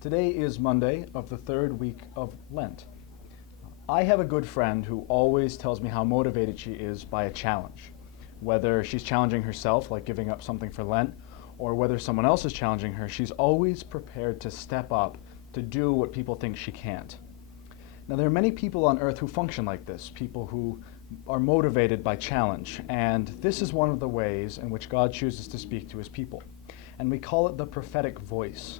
Today is Monday of the third week of Lent. I have a good friend who always tells me how motivated she is by a challenge. Whether she's challenging herself, like giving up something for Lent, or whether someone else is challenging her, she's always prepared to step up to do what people think she can't. Now, there are many people on earth who function like this, people who are motivated by challenge, and this is one of the ways in which God chooses to speak to his people. And we call it the prophetic voice.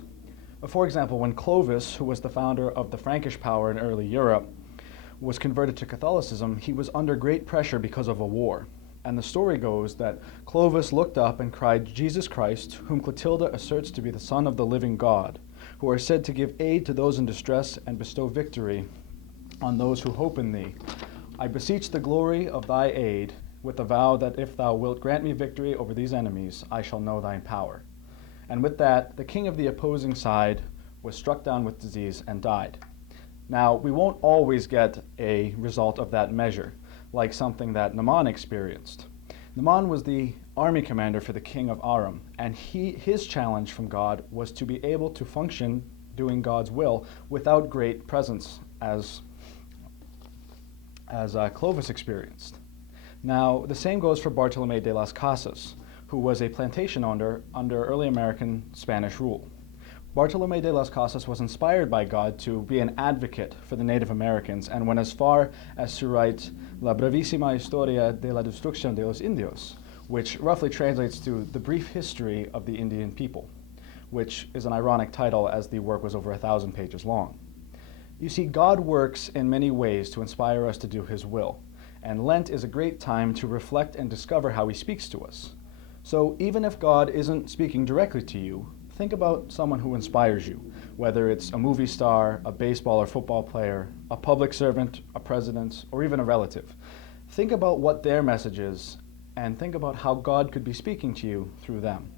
For example, when Clovis, who was the founder of the Frankish power in early Europe, was converted to Catholicism, he was under great pressure because of a war. And the story goes that Clovis looked up and cried, "Jesus Christ, whom Clotilda asserts to be the Son of the living God, who are said to give aid to those in distress and bestow victory on those who hope in thee. I beseech the glory of thy aid, with the vow that if thou wilt grant me victory over these enemies, I shall know thy power." And with that, the king of the opposing side was struck down with disease and died. Now, we won't always get a result of that measure, like something that Naaman experienced. Naaman was the army commander for the king of Aram, and his challenge from God was to be able to function doing God's will without great presence, as Clovis experienced. Now, the same goes for Bartolomé de las Casas, who was a plantation owner under early American Spanish rule. Bartolomé de las Casas was inspired by God to be an advocate for the Native Americans and went as far as to write La brevísima historia de la destrucción de los indios, which roughly translates to The Brief History of the Indian People, which is an ironic title as the work was over 1,000 pages long. You see, God works in many ways to inspire us to do his will, and Lent is a great time to reflect and discover how he speaks to us. So even if God isn't speaking directly to you, think about someone who inspires you, whether it's a movie star, a baseball or football player, a public servant, a president, or even a relative. Think about what their message is, and think about how God could be speaking to you through them.